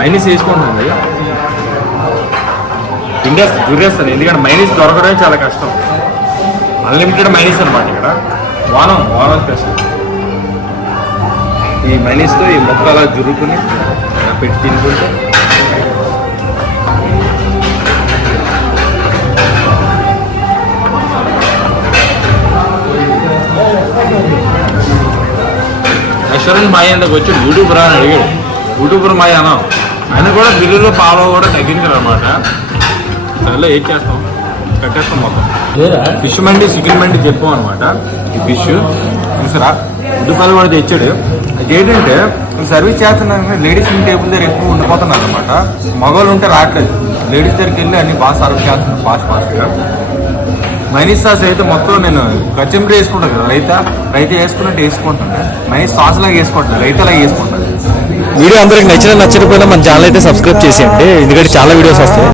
Mayonnaise వేసుకుంటుంది పిండేస్తా దుర్రేస్తాను ఎందుకంటే mayonnaise దొరకడమే చాలా కష్టం. అన్లిమిటెడ్ మైనీస్ అనమాట ఇక్కడ. వానం వానం స్పెషల్ ఈ మైనస్తో ఈ మొక్క అలా జురుకుని పెట్టి తినుకుంటే. రెస్టారెంట్ మాయ వచ్చి యూట్యూబర్ అని అడిగాడు. యూట్యూబర్ మాయ అన్నాం ఆయన కూడా బిల్లులో పాలో కూడా తగ్గించారు అనమాట సరేలే ఏం చేస్తాం? కట్టేస్తాం మొత్తం. ఫిష్ మండి చికెన్ మండి చెప్పాం అనమాట ఈ ఫిష్. చూసారా? ఉడ్డుపల్లి కూడా తెచ్చాడు. అది ఏంటంటే సర్వీస్ చేస్తున్నాను లేడీస్ టేబుల్ దగ్గర ఎక్కువ ఉండిపోతున్నారు అనమాట మగవాళ్ళు ఉంటే రావట్లేదు లేడీస్ దగ్గరికి వెళ్ళి అన్ని బాగా సర్వ్ చేస్తున్నారు ఫాస్ట్ ఫాస్ట్గా మైనీస్ సాస్ అయితే మొత్తం నేను కచ్చంబరి వేసుకుంటాను కదా రైతా? రైతా వేసుకున్నట్టు వేసుకుంటాను మైనీస్ సాస్ లాగా వేసుకుంటాను రైతాలాగా వేసుకుంటాను వీడియో అందరికి నచ్చిన నచ్చకపోయినా మన ఛానల్ అయితే సబ్స్క్రైబ్ చేసేయండి. ఎందుకంటే చాలా వీడియోస్ వస్తాయి.